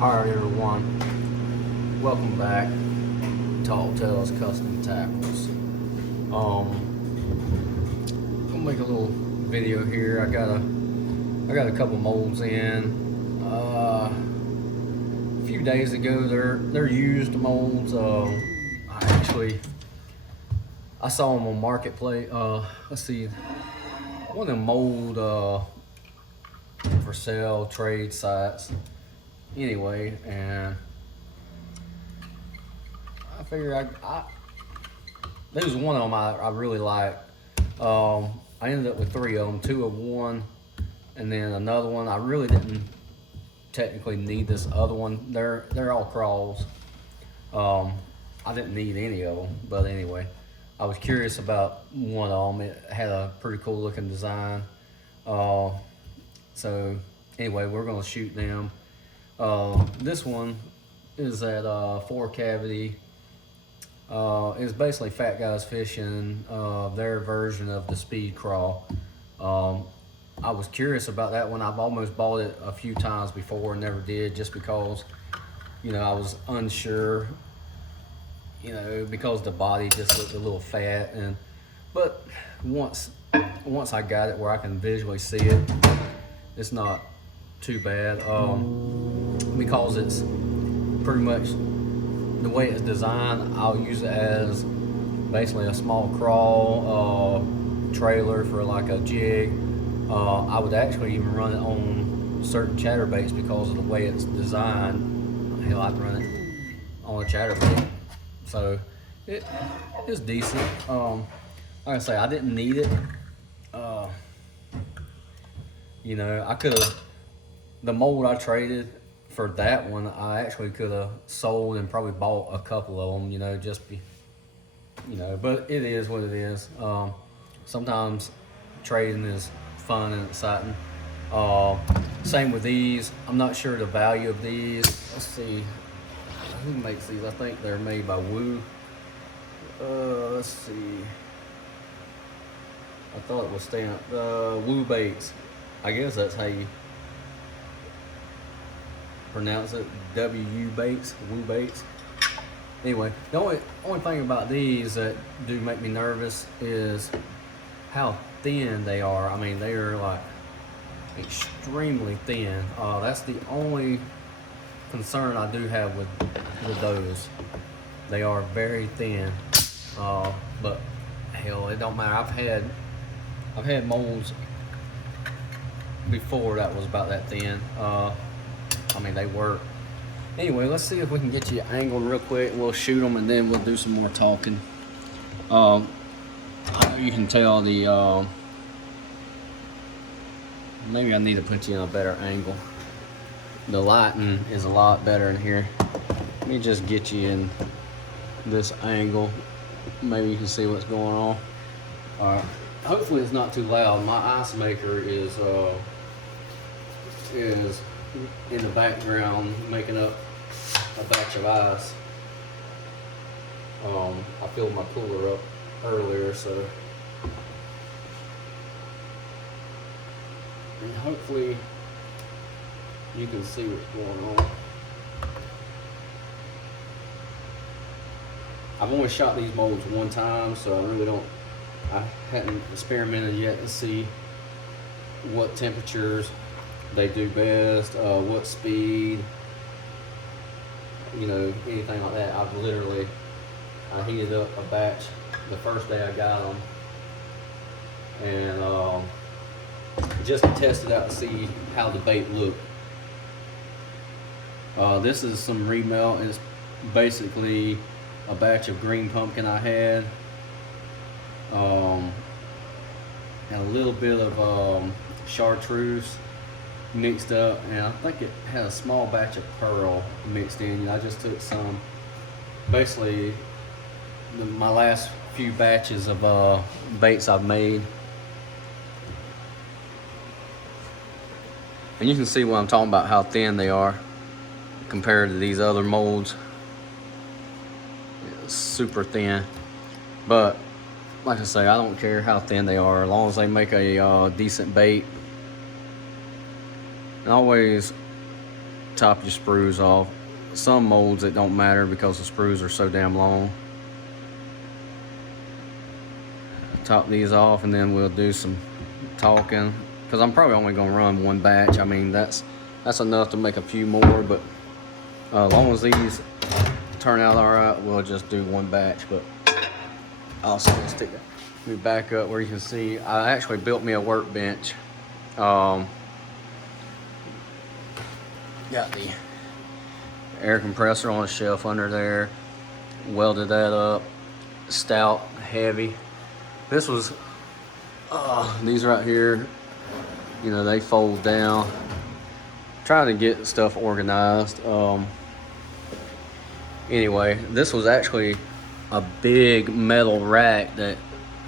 Alright everyone, welcome back to Tall Tales Custom Tackles. Gonna make a little video here. I got a couple molds in. A few days ago, they're used molds. I saw them on Marketplace. Let's see, one of them mold for sale trade sites. Anyway, and I figured there was one of them I really liked. I ended up with 3 of them, 2 of one, and then another one. I really didn't technically need this other one. They're all Craws. I didn't need any of them, but anyway, I was curious about one of them. It had a pretty cool looking design. So anyway, we're gonna shoot them. This one is at 4 cavity. It's basically Fat Guys Fishing, their version of the speed crawl. I was curious about that one. I've almost bought it a few times before and never did, just because, you know, I was unsure, you know, because the body just looked a little fat. But once I got it where I can visually see it, it's not too bad. Because it's pretty much the way it's designed. I'll use it as basically a small crawl trailer for like a jig. I would actually even run it on certain chatterbaits because of the way it's designed. Hell, I'd run it on a chatterbait. So it's decent. Like I say, I didn't need it. You know, I could have, the mold I traded for that one, I actually could have sold and probably bought a couple of them, you know, but it is what it is. Sometimes trading is fun and exciting. Same with these. I'm not sure the value of these. Let's see, who makes these? I think they're made by Woo. Let's see. I thought it was stamped. Woo Baits. I guess that's how you pronounce it. W Baits, Woo Baits. Anyway, the only thing about these that do make me nervous is how thin they are. I mean, they are like extremely thin. That's the only concern I do have with those. They are very thin. But hell, it don't matter. I've had molds before that was about that thin. I mean, they work. Anyway, let's see if we can get you angled real quick. We'll shoot them and then we'll do some more talking. I know you can tell the, maybe I need to put you in a better angle. The lighting is a lot better in here. Let me just get you in this angle. Maybe you can see what's going on. Alright, hopefully it's not too loud. My ice maker is in the background making up a batch of ice. I filled my cooler up earlier, so and hopefully you can see what's going on. I've only shot these molds one time, so I hadn't experimented yet to see what temperatures they do best, what speed, you know, anything like that. I heated up a batch the first day I got them, and just to test it out to see how the bait looked. This is some remelt. It's basically a batch of green pumpkin I had, and a little bit of chartreuse mixed up, and I think it had a small batch of pearl mixed in. I just took some, basically my last few batches of baits I've made, and you can see what I'm talking about, how thin they are compared to these other molds. It's super thin, but like I say, I don't care how thin they are as long as they make a decent bait. And always top your sprues off. Some molds it don't matter because the sprues are so damn long. Top these off, and then we'll do some talking, because I'm probably only gonna run one batch. I mean, that's enough to make a few more, but as long as these turn out all right, we'll just do one batch. But also, let me back up where you can see I actually built me a workbench. Got the air compressor on a shelf under there, welded that up, stout, heavy. This was these right here, you know, they fold down. Trying to get stuff organized. Anyway, this was actually a big metal rack that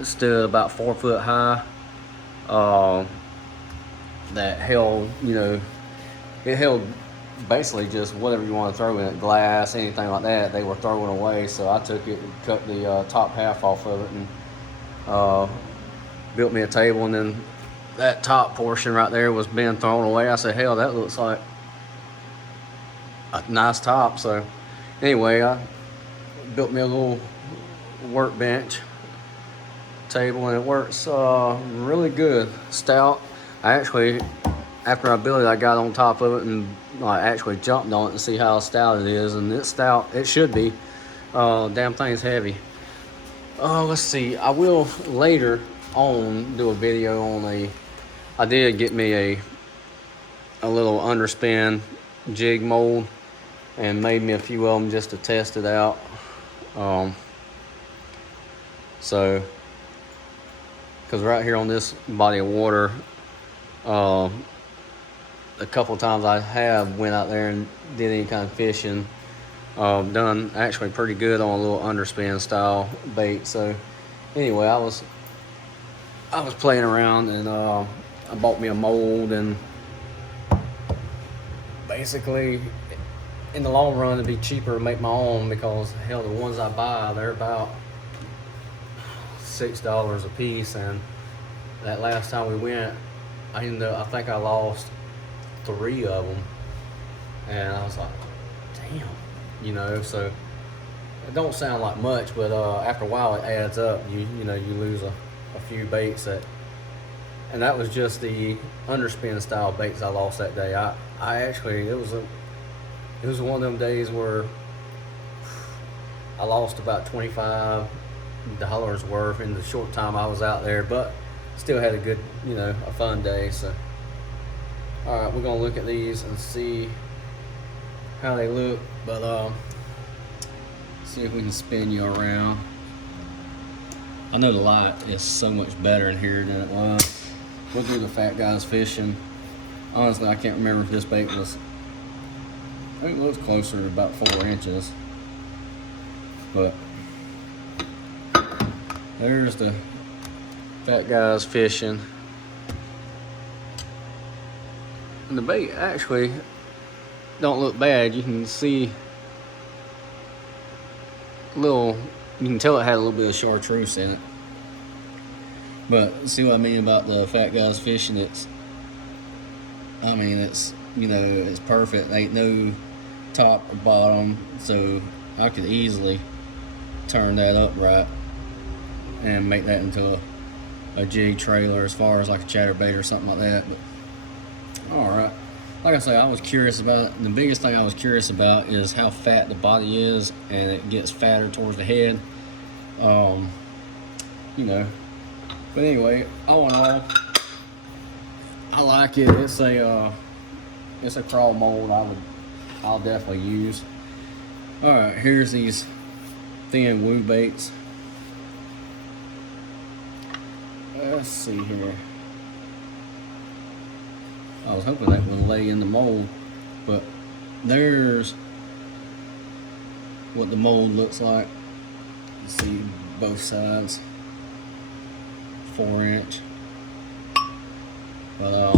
stood about 4 foot high, that held, you know, it held basically just whatever you want to throw in it, glass, anything like that, they were throwing away. So I took it and cut the top half off of it and built me a table, and then that top portion right there was being thrown away. I said, hell, that looks like a nice top. So anyway, I built me a little workbench table, and it works really good. Stout. I actually, after I built it, I got on top of it and I actually jumped on it to see how stout it is, and it's stout. It should be. Damn thing's heavy. Let's see. I will later on do a video on I did get me a little underspin jig mold and made me a few of them just to test it out. So, because right here on this body of water, a couple of times I have went out there and did any kind of fishing. Done actually pretty good on a little underspin style bait. So anyway, I was playing around, and I bought me a mold, and basically in the long run it'd be cheaper to make my own, because hell, the ones I buy, they're about $6 a piece. And that last time we went, I think I lost 3 of them, and I was like, damn, you know. So it don't sound like much, but after a while it adds up. You know, you lose a few baits. And that was just the underspin style baits I lost that day. I actually, it was one of them days where I lost about $25 worth in the short time I was out there, but still had a good, you know, a fun day. So all right, we're gonna look at these and see how they look, but see if we can spin you around. I know the light is so much better in here than it was. We'll do the Fat Guys Fishing. Honestly, I can't remember if this bait was, I think it was closer to about 4 inches. But there's the Fat Guys Fishing. And the bait actually don't look bad. You can see you can tell it had a little bit of chartreuse in it. But see what I mean about the Fat Guys Fishing? It's, you know, it's perfect. Ain't no top or bottom, so I could easily turn that up right and make that into a jig trailer, as far as like a chatterbait or something like that. But all right, like I say, I was curious about, the biggest thing I was curious about is how fat the body is, and it gets fatter towards the head. You know, but anyway, all in all, I like it. It's a crawl mold I'll definitely use. All right, here's these thin woo baits. Let's see here. I was hoping that would lay in the mold, but there's what the mold looks like. You see both sides, 4 inch. But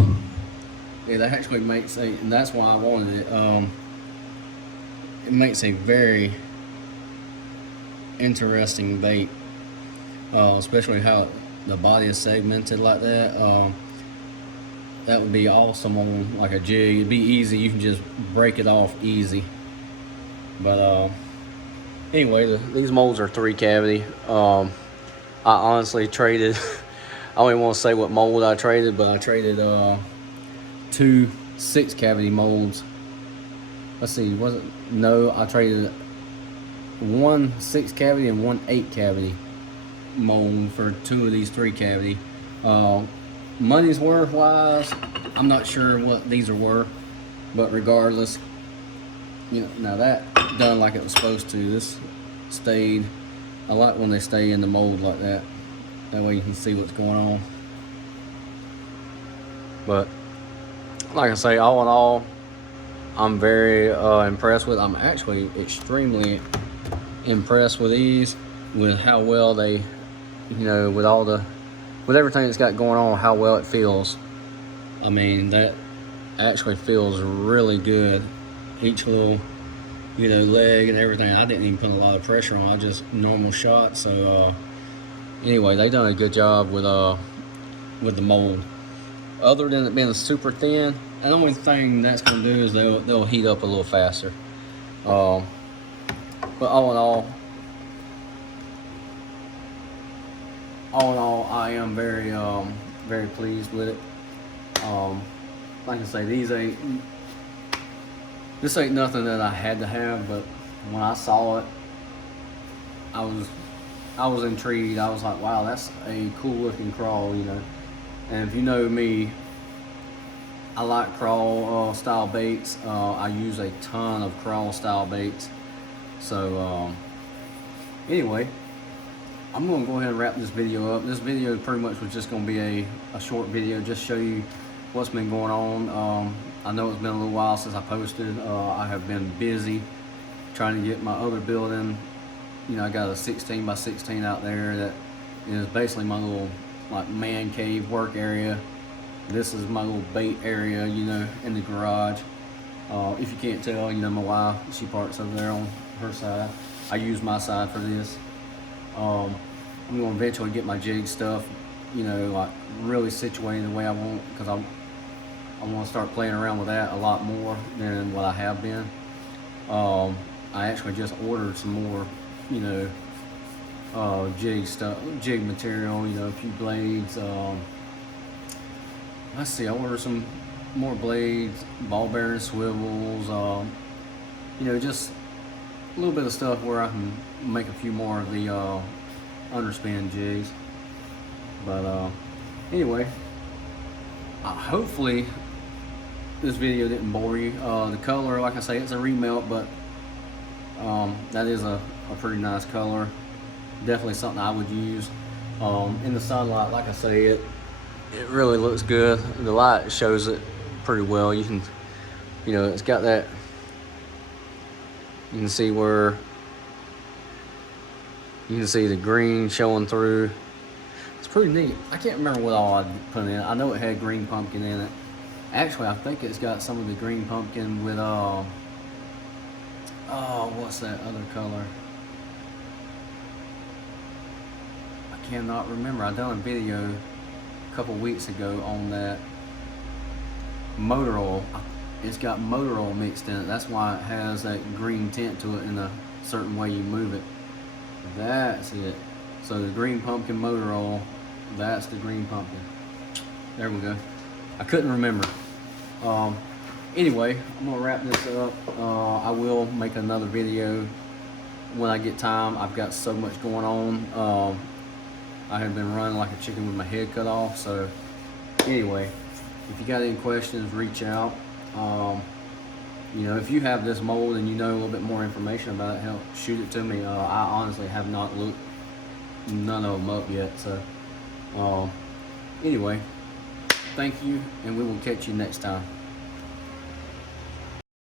it actually makes and that's why I wanted it. It makes a very interesting bait, especially how the body is segmented like that. that would be awesome on like a jig. It'd be easy. You can just break it off easy. But anyway, these molds are 3 cavity. I honestly traded. I don't even want to say what mold I traded, but I traded 2 6 cavity molds. Let's see, was it? No, I traded 1 6 cavity and 1 8 cavity mold for 2 of these 3 cavity. Money's worth wise, I'm not sure what these are worth, but regardless, you know, now that done like it was supposed to. This stayed. I like when they stay in the mold like that. That way you can see what's going on. But like I say, all in all, I'm very impressed with. I'm actually extremely impressed with these, with how well they, you know, with everything that's got going on, how well it feels. I mean, that actually feels really good. Each little, you know, leg and everything. I didn't even put a lot of pressure on. I just normal shot. So anyway, they done a good job with the mold. Other than it being super thin, the only thing that's gonna do is they'll heat up a little faster. But all in all, I am very very pleased with it. Like I say, this ain't nothing that I had to have, but when I saw it, I was intrigued. I was like, wow, that's a cool looking crawl, you know. And if you know me, I like crawl style baits. I use a ton of crawl style baits. So anyway, I'm gonna go ahead and wrap this video up. This video pretty much was just gonna be a short video, just show you what's been going on. I know it's been a little while since I posted. I have been busy trying to get my other building. You know, I got a 16 by 16 out there that is basically my little like man cave work area. This is my little bait area, you know, in the garage. If you can't tell, you know, my wife, she parks over there on her side. I use my side for this. I'm gonna eventually get my jig stuff, you know, like really situated the way I want, because I want to start playing around with that a lot more than what I have been. I actually just ordered some more, you know, jig stuff, jig material, you know, a few blades. Let's see, I ordered some more blades, ball bearing swivels, you know, just a little bit of stuff where I can make a few more of the underspin jigs. But anyway, hopefully this video didn't bore you. The color, like I say, it's a remelt, but that is a pretty nice color. Definitely something I would use in the sunlight. Like I say, it really looks good. The light shows it pretty well. You can, you know, it's got that, you can see where you can see the green showing through. It's pretty neat. I can't remember what all I put in it. I know it had green pumpkin in it. Actually, I think it's got some of the green pumpkin with oh, what's that other color? I cannot remember. I done a video a couple weeks ago on that motor oil. It's got motor oil mixed in it. That's why it has that green tint to it in a certain way you move it. That's it. So the green pumpkin motor oil, that's the green pumpkin. There we go. I couldn't remember. Anyway, I'm gonna wrap this up. I will make another video when I get time. I've got so much going on. I have been running like a chicken with my head cut off. So anyway, if you got any questions, reach out. You know, if you have this mold and you know a little bit more information about it, hell, shoot it to me. I honestly have not looked none of them up yet. So anyway, thank you, and we will catch you next time.